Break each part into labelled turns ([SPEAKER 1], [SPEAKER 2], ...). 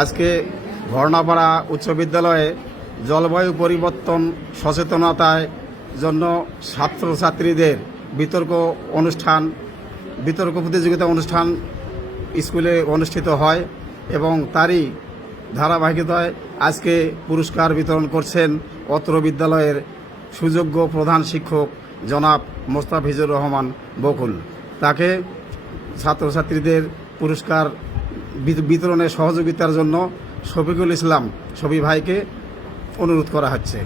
[SPEAKER 1] আজকে ঘর্ণাপাড়া উচ্চ বিদ্যালয়ে জলবায়ু পরিবর্তন সচেতনতায় জন্য ছাত্রছাত্রীদের বিতর্ক অনুষ্ঠান, বিতর্ক প্রতিযোগিতা অনুষ্ঠান স্কুলে অনুষ্ঠিত হয় এবং তারই ধারাবাহিকতায় আজকে পুরস্কার বিতরণ করছেন অত্র বিদ্যালয়ের সুযোগ্য প্রধান শিক্ষক জনাব মোস্তাফিজুর রহমান বকুল। তাকে ছাত্রছাত্রীদের পুরস্কার বিতরণে সহযোগিতার জন্য শফিকুল ইসলাম ছবি ভাইকে অনুরোধ করা হচ্ছে।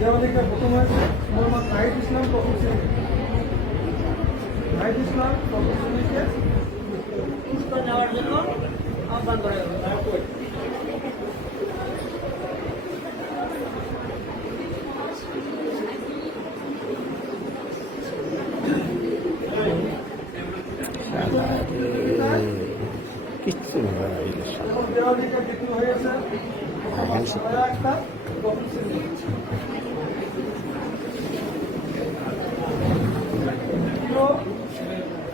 [SPEAKER 2] দেওয়ালিকা প্রথম হয়েছে মোহাম্মদ নাহিদ ইসলাম প্রথম শ্রেণি
[SPEAKER 3] পুরস্কার নেওয়ার জন্য আহ্বান করা হলো।
[SPEAKER 1] কিচ্ছু
[SPEAKER 2] হয়েছে মোহাম্মদ সায়া আক্তার প্রথম শ্রেণি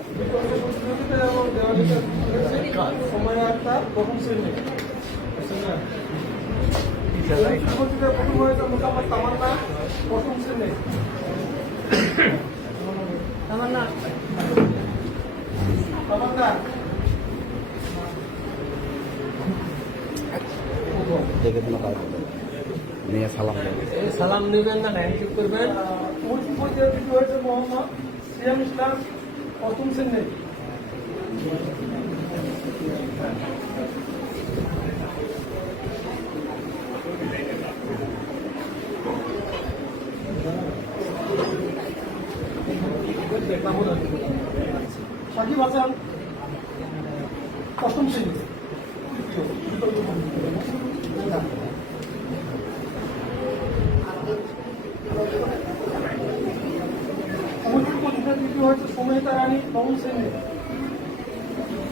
[SPEAKER 2] তৃতীয় বিকল্প এবং দেওয়ালিকা সময় আক্তার প্রথম শ্রেণি হয়েছে মোহাম্মদ তামান্না প্রথম শ্রেণি তামান্না
[SPEAKER 1] নিয়ে সালাম
[SPEAKER 4] সালাম নেবেন না হ্যান্ডশেক করবেন
[SPEAKER 2] মোহাম্মদ, সিয়াম ইসলাম, প্রথম শ্রেণি সাকিব হাসান প্রথম শ্রেণি। দ্বিতীয় হয়েছে সুমেতা রানী শ্রেণি দেওয়ালিকা দ্বিতীয় হয়েছে এসামানি প্রথম শ্রেণি